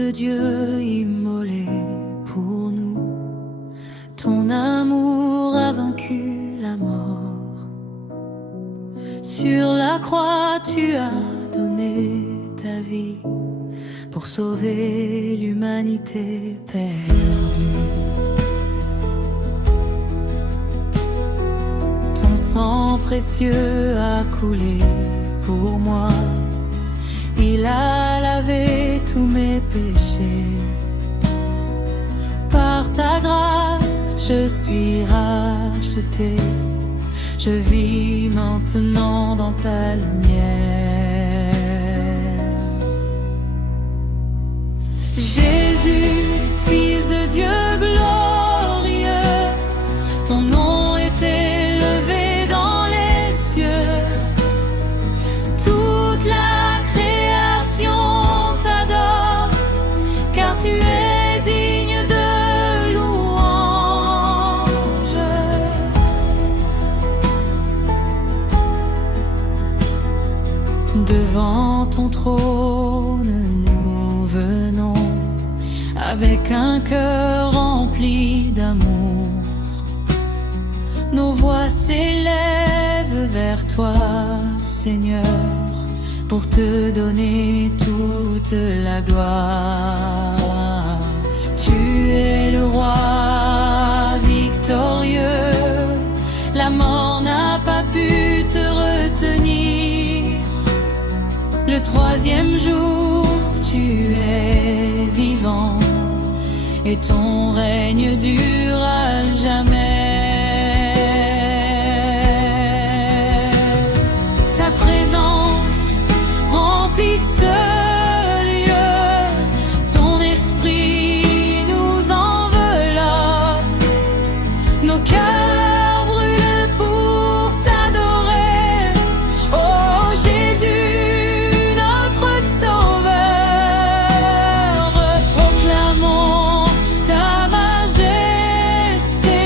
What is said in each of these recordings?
de Dieu immolé pour nous. Ton amour a vaincu la mort. Sur la croix, tu as donné ta vie pour sauver l'humanité perdue. Ton sang précieux a coulé pour moi. Il a lavé tous mes péchés. Par ta grâce, je suis racheté. Je vis maintenant dans ta lumière. Jésus, Fils de Dieu glorieux, ton nom est élevé dans les cieux. Toute la création t'adore, car tu es digne de louange. Devant ton trône nous venons, avec un cœur rempli d'amour. Nos voix s'élèvent vers toi, Seigneur, pour te donner toute la gloire. Tu es le roi victorieux, la mort n'a pas pu te retenir. Le troisième jour, tu es vivant, et ton règne dure à jamais. Ta présence remplit ce lieu, ton esprit nous enveloppe. Nos cœurs brûlent pour t'adorer, oh Jésus, notre Sauveur. Proclamons ta majesté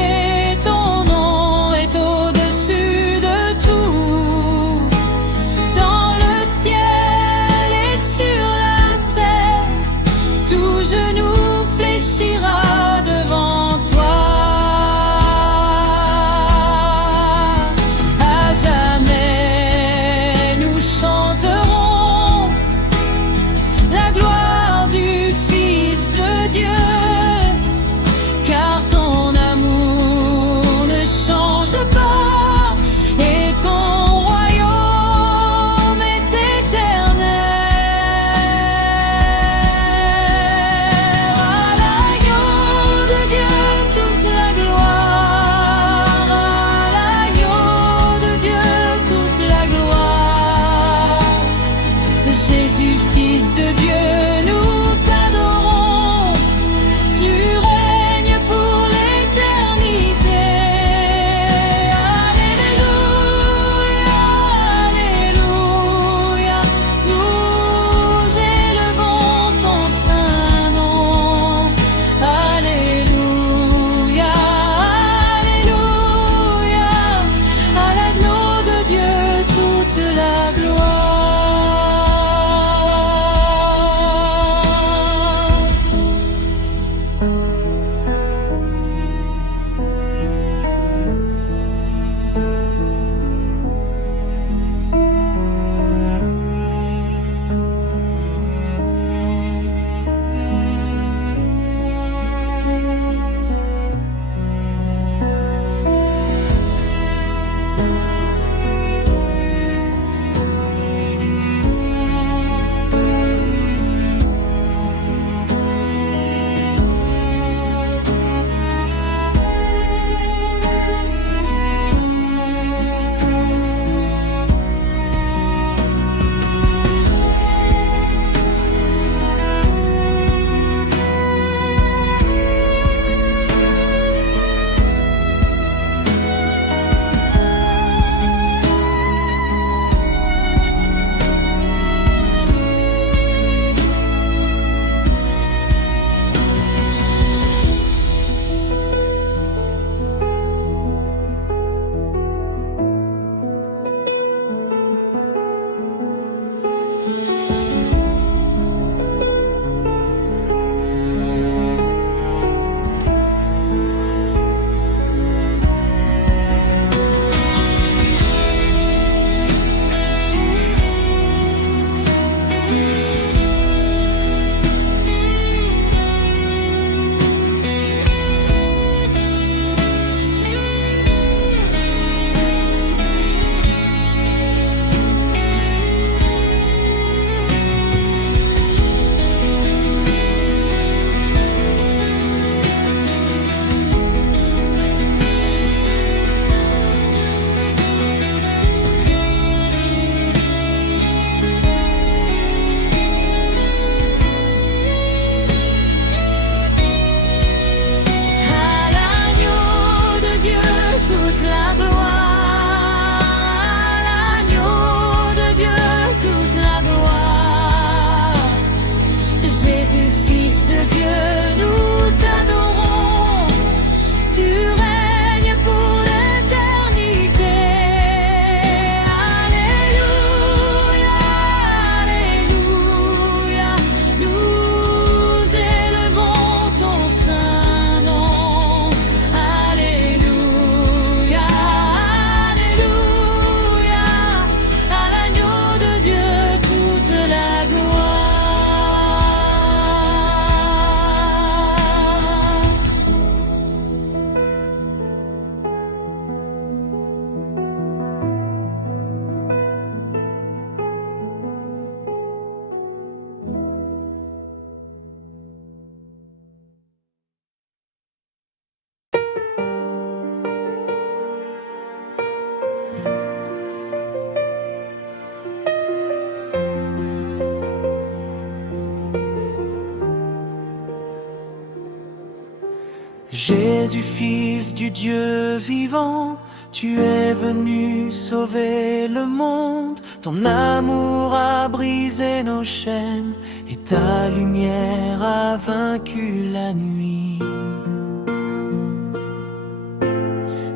Jésus, fils du Dieu vivant, tu es venu sauver le monde. Ton amour a brisé nos chaînes et ta lumière a vaincu la nuit.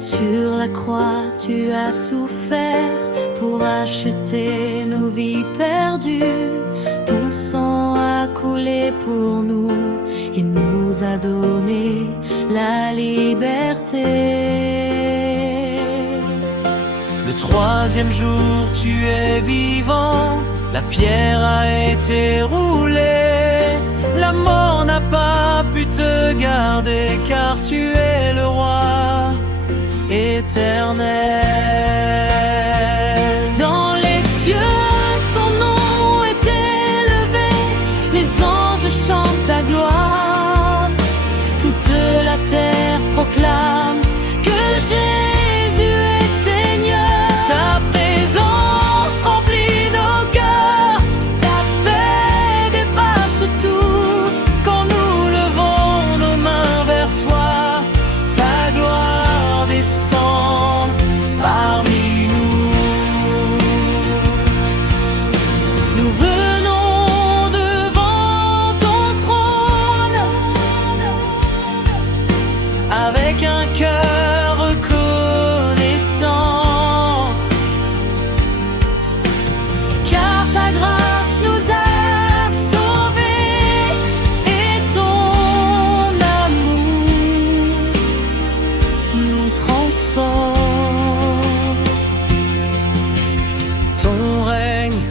Sur la croix, tu as souffert pour acheter nos vies perdues. Ton sang a coulé pour nous et nous a donné la liberté. Le troisième jour, tu es vivant, la pierre a été roulée. La mort n'a pas pu te garder, car tu es le roi éternel. Dans les cieux, ton nom est élevé, les anges chantent ta gloire. Toute la terre proclame que Jésus est Seigneur. Ta présence remplit nos cœurs, Ta paix dépasse tout. quand nous levons nos mains vers toi. Ta gloire descend parmi nous. Nous venons devant ton trône Avec un cœur reconnaissant, car ta grâce nous a sauvés et ton amour nous transforme. ton règne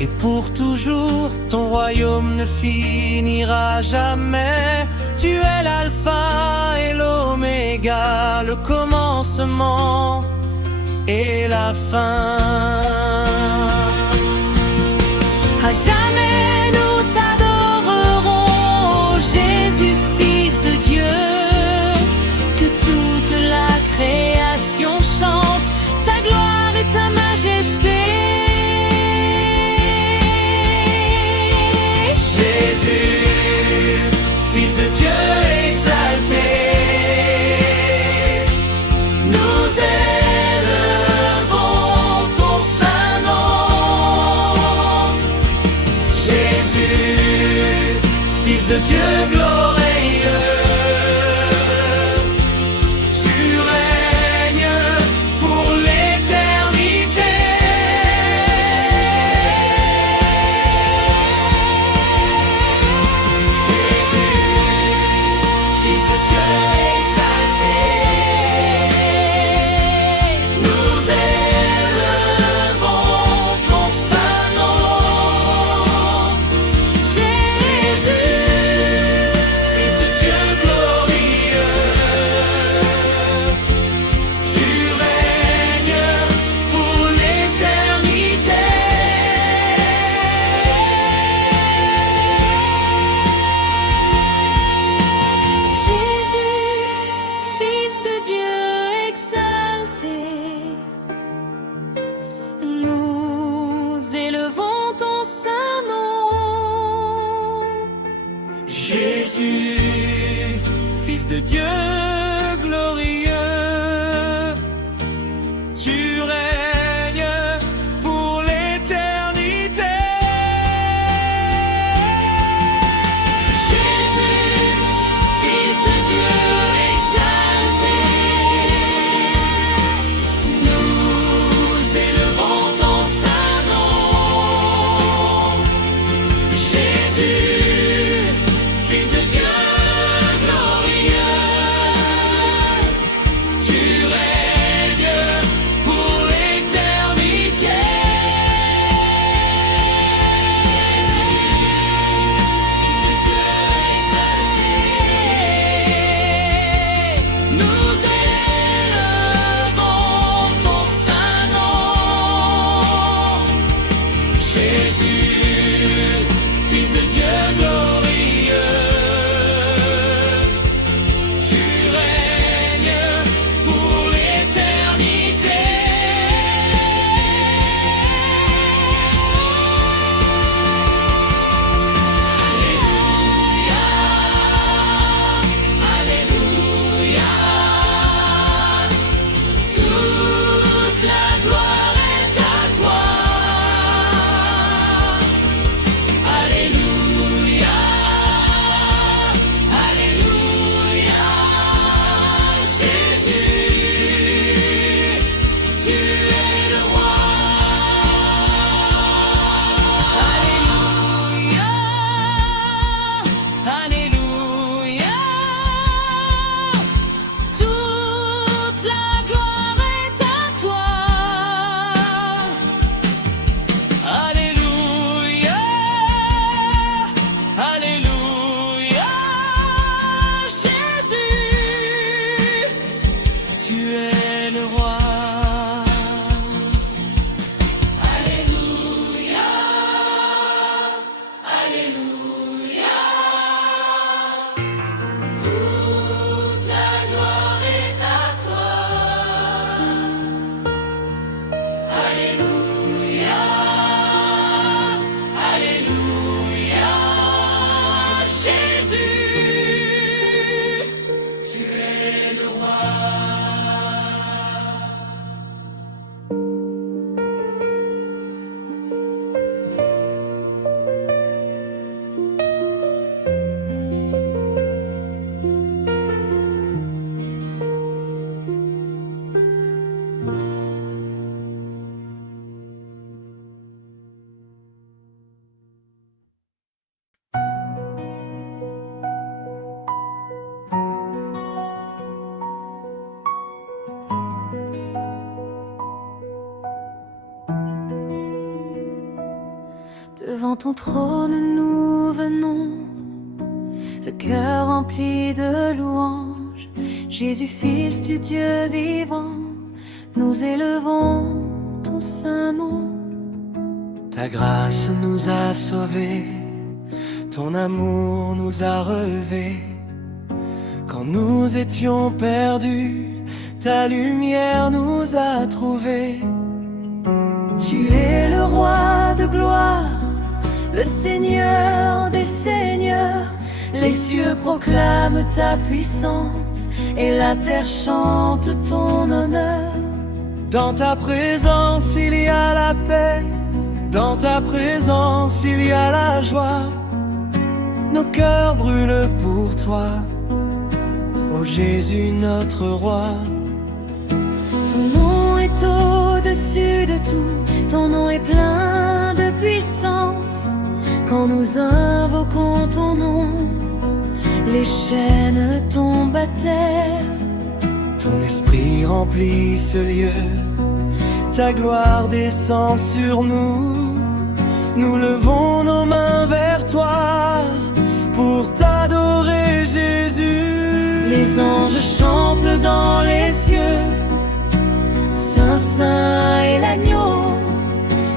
est pour toujours, ton royaume ne finira jamais. Tu es l'alpha et l'oméga, le commencement et la fin. À jamais nous t'adorerons, Jésus, fils de Dieu. Que toute la création chante ta gloire et ta majesté. Jésus, fils de Dieu exalté, nous élevons ton saint nom. Jésus, fils de Dieu glorieux, tu règnes pour l'éternité. Fils de Dieu exalté, nous élevons ton saint nom. Jésus, fils de Dieu glorieux, tu règnes pour l'éternité. Jésus, fils de Dieu exalté, nous élevons ton saint nom. Jésus, fils de Dieu glorieux, tu règnes pour l'éternité. Jésus, fils de Dieu exalté, nous élevons ton saint nom. Jésus, fils de Dieu glorieux, ton trône nous venons, le cœur rempli de louanges. Jésus, Fils du Dieu vivant, nous élevons ton saint nom. Ta grâce nous a sauvés, ton amour nous a relevés. Quand nous étions perdus, ta lumière nous a trouvés. Tu es le roi de gloire, le Seigneur des seigneurs. Les cieux proclament ta puissance et la terre chante ton honneur. Dans ta présence il y a la paix, dans ta présence il y a la joie. Nos cœurs brûlent pour toi, ô Jésus notre roi. Ton nom est au-dessus de tout, ton nom est plein de puissance. Quand nous invoquons ton nom, les chaînes tombent à terre. Ton esprit remplit ce lieu, ta gloire descend sur nous. Nous levons nos mains vers toi pour t'adorer, Jésus. Les anges chantent dans les cieux, Saint, Saint est l'agneau.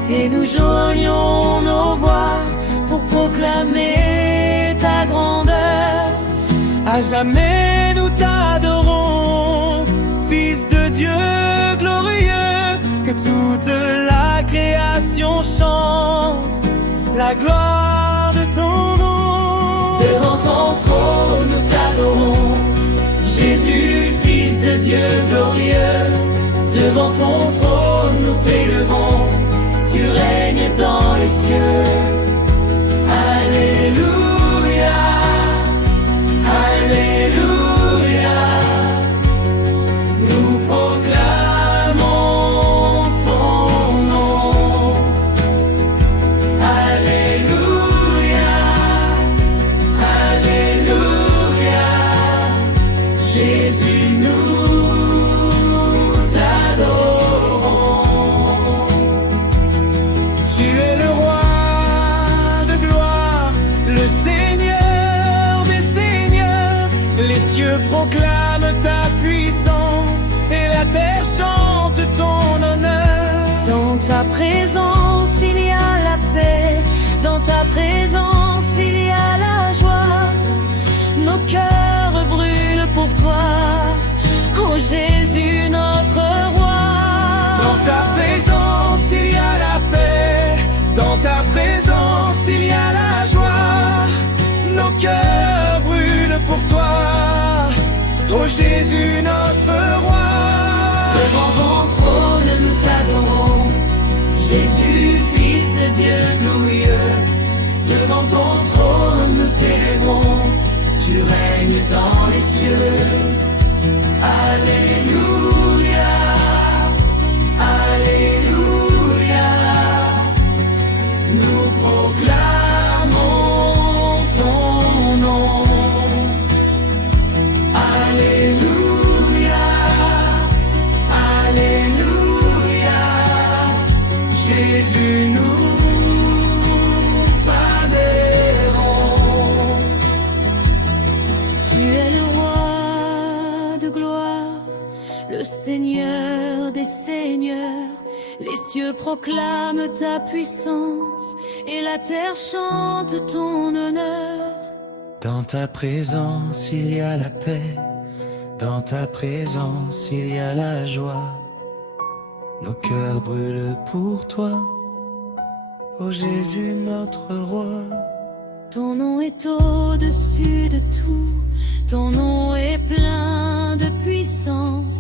Et nous joignons nos voix pour proclamer ta grandeur. À jamais nous t'adorons, Fils de Dieu glorieux. Que toute la création chante la gloire de ton nom. Devant ton trône nous t'adorons, Jésus, Fils de Dieu glorieux. Devant ton trône nous t'élevons, tu règnes dans les cieux. Alléluia, Alléluia. Nous proclamons ton nom. Alléluia, Alléluia. Jésus, nous t'adorons. Tu es le roi de gloire, le Seigneur des seigneurs. Les cieux proclament ta puissance et la terre chante ton honneur. Dans ta présence il y a la paix, dans ta présence il y a la joie. Nos cœurs brûlent pour toi, ô Jésus notre roi. Dans ta présence il y a la paix, dans ta présence il y a la joie. Nos cœurs brûlent pour toi, ô Jésus notre roi. Devant ton trône nous t'adorons, Jésus, Fils de Dieu glorieux. Devant ton trône nous t'élèverons, tu règnes dans les cieux. Alléluia, Alléluia. Nous proclamons ton nom. Alléluia, Alléluia. Jésus, nous t'adorons. Tu es le roi de gloire, le Seigneur des seigneurs. Les cieux proclament ta puissance et la terre chante ton honneur. Dans ta présence il y a la paix, dans ta présence il y a la joie. Nos cœurs brûlent pour toi, ô Jésus notre roi. Ton nom est au-dessus de tout, ton nom est plein de puissance.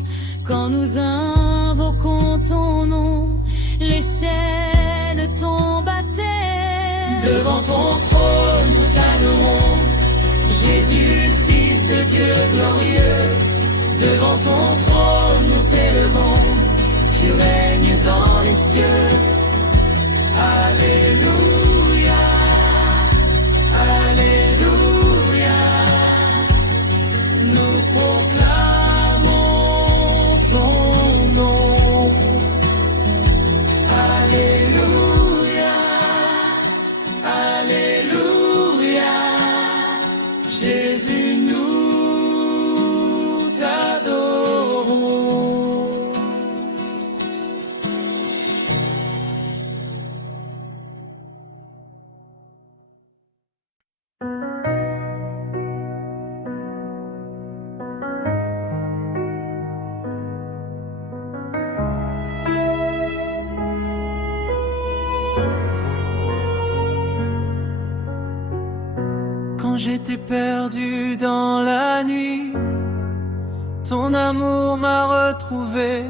Quand nous invoquons ton nom, les chaînes tombent à terre. Devant ton trône nous t'adorons, Jésus, Fils de Dieu glorieux. Devant ton trône nous t'élevons, tu règnes dans les cieux. Alléluia, Alléluia. Nous proclamons ton nom. Alléluia, j'étais perdu dans la nuit, ton amour m'a retrouvé,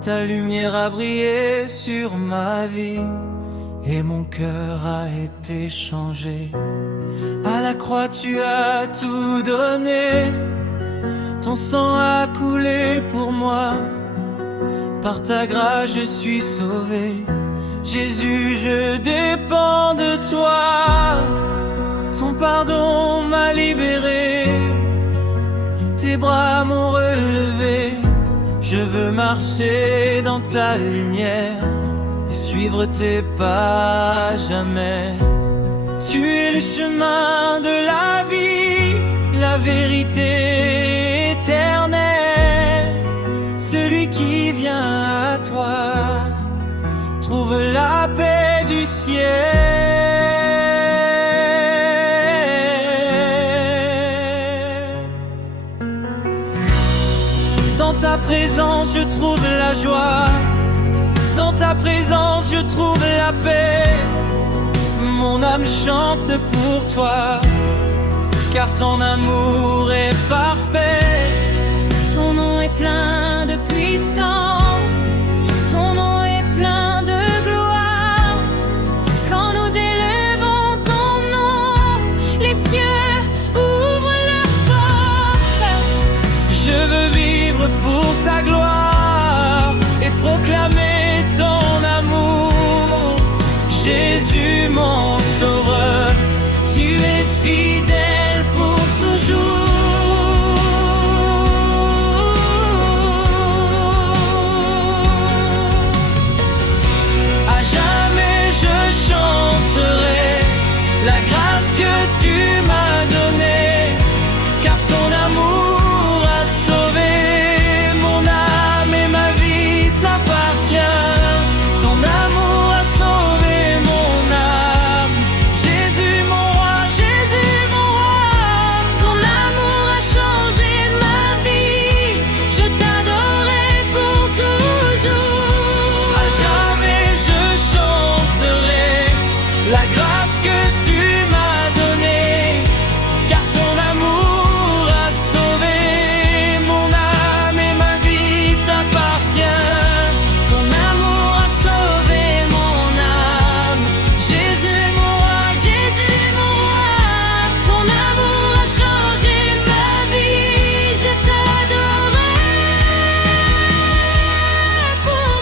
ta lumière a brillé sur ma vie, et mon cœur a été changé. À la croix tu as tout donné, ton sang a coulé pour moi, par ta grâce je suis sauvé. Jésus, je dépends de toi, ton pardon m'a libéré, tes bras m'ont relevé. Je veux marcher dans ta lumière et suivre tes pas à jamais. Tu es le chemin de la vie, la vérité éternelle. Celui qui vient à toi trouve la paix du ciel. Dans ta présence je trouve la joie, dans ta présence je trouve la paix. Mon âme chante pour toi, car ton amour est parfait. Ton nom est plein de puissance, ton nom est plein de gloire. Quand nous élevons ton nom, les cieux ouvrent leurs portes. Je veux vivre pour ta gloire et proclamer ton amour. Jésus mon sauveur, tu es fidèle pour toujours. À jamais je chanterai la grâce que tu m'as donnée, car ton amour a sauvé mon âme et ma vie t'appartient. Ton amour a sauvé mon âme. Jésus mon roi, Ton amour a changé ma vie, je t'adorerai pour toujours. à jamais je chanterai la grâce que tu m'as donnée, car ton amour a sauvé mon âme et ma vie t'appartient. Ton amour a sauvé mon âme. Jésus mon roi, Ton amour a changé ma vie, je t'adorerai pour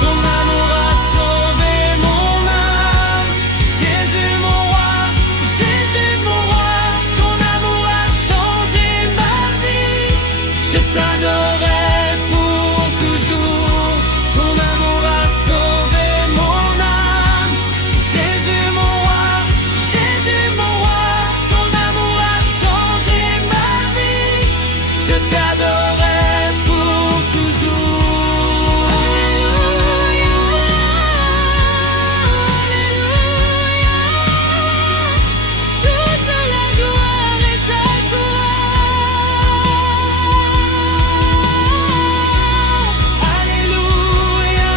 ton amour a sauvé mon âme. Jésus mon roi, ton amour a changé ma vie. Je t'adorerai pour toujours. Ton amour a sauvé mon âme. Jésus mon roi, ton amour a changé ma vie. Je t'adorerai pour toujours. toute la gloire est à toi. Alléluia,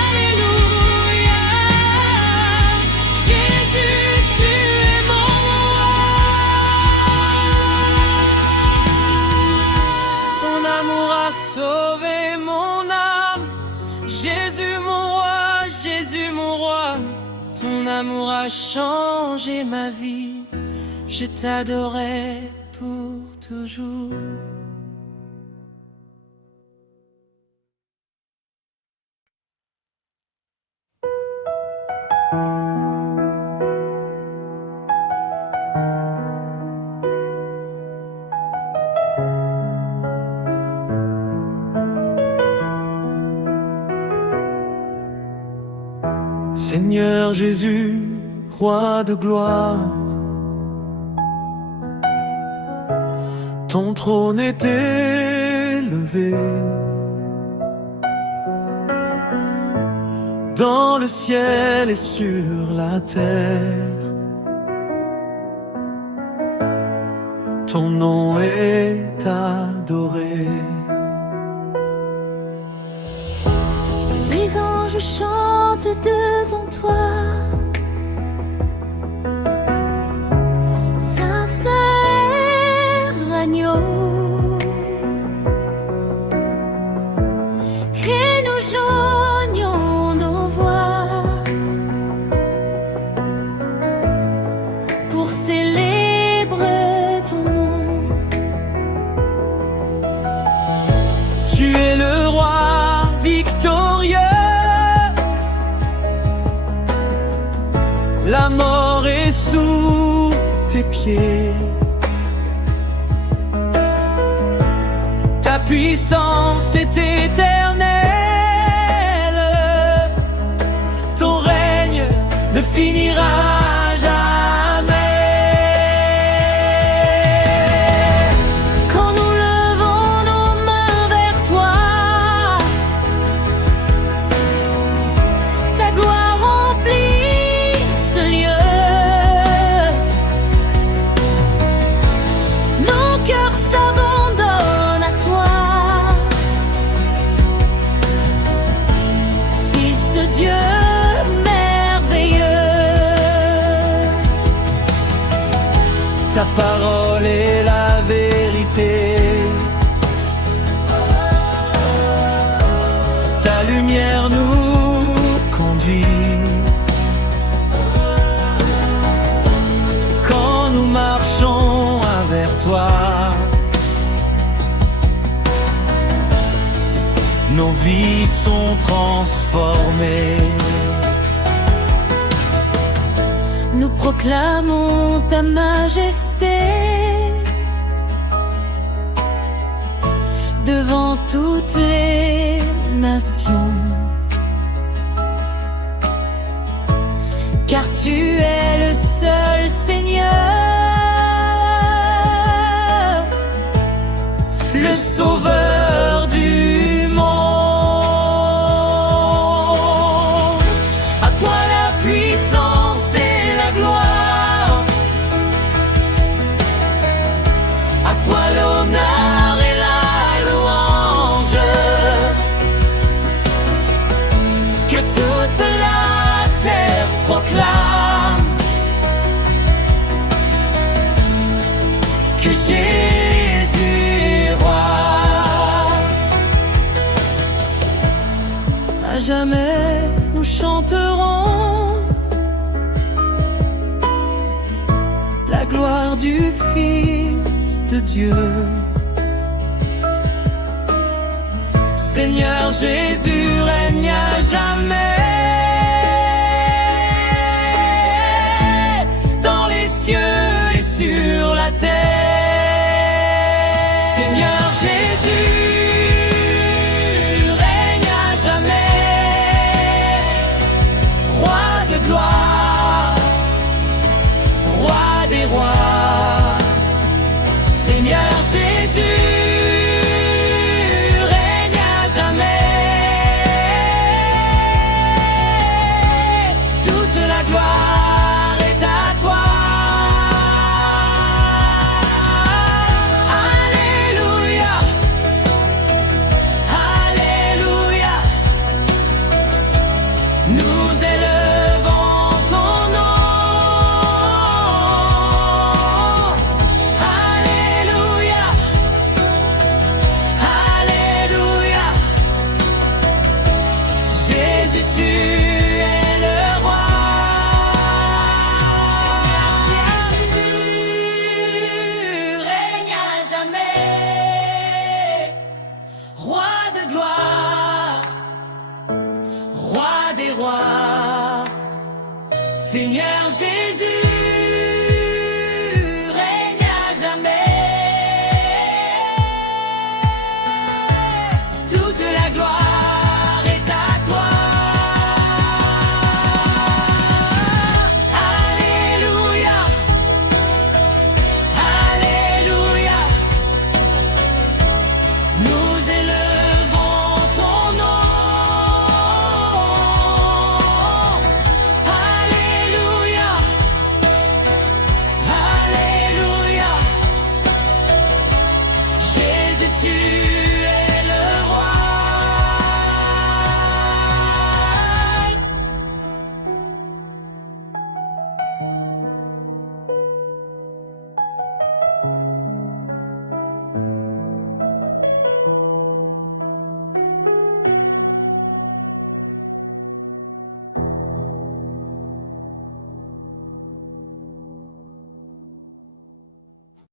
alléluia. Jésus, tu es mon roi. Ton amour a sauvé mon âme. Jésus mon roi, ton amour a changé ma vie. Je t'adorerai pour toujours. Seigneur Jésus, roi de gloire, ton trône est élevé dans le ciel et sur la terre. ton nom est adoré. Les anges chantent devant toi. Sincère agneau. Et nous joignons nos voix pour célébrer ton nom. Tu es le roi victorieux. La mort est sous tes pieds. Ta puissance est éternelle. Ton règne ne finira jamais. Quand nous levons nos mains vers toi, ta gloire remplit ce lieu. Nos cœurs s'abandonnent à toi, Fils de Dieu merveilleux. Ta parole est la vérité. Ta lumière nous conduit. Quand nous marchons vers toi, nos vies sont transformées. Nous proclamons ta majesté devant toutes les nations, car tu es le seul Seigneur, le Sauveur du monde. À toi la puissance et la gloire, à toi l'honneur et la louange, que toute la terre proclame que Jésus est roi. À jamais nous chanterons la gloire du Fils de Dieu. Seigneur Jésus règne à jamais dans les cieux et sur la terre. Seigneur Jésus règne à jamais, roi de gloire, roi des rois. Seigneur Jésus règne à jamais. Toute la gloire est à toi. Alléluia, Alléluia. Nous élevons ton nom. Alléluia, Alléluia. Jésus, tu es le roi. Seigneur Jésus règne à jamais, roi de gloire, roi des rois. Seigneur Jésus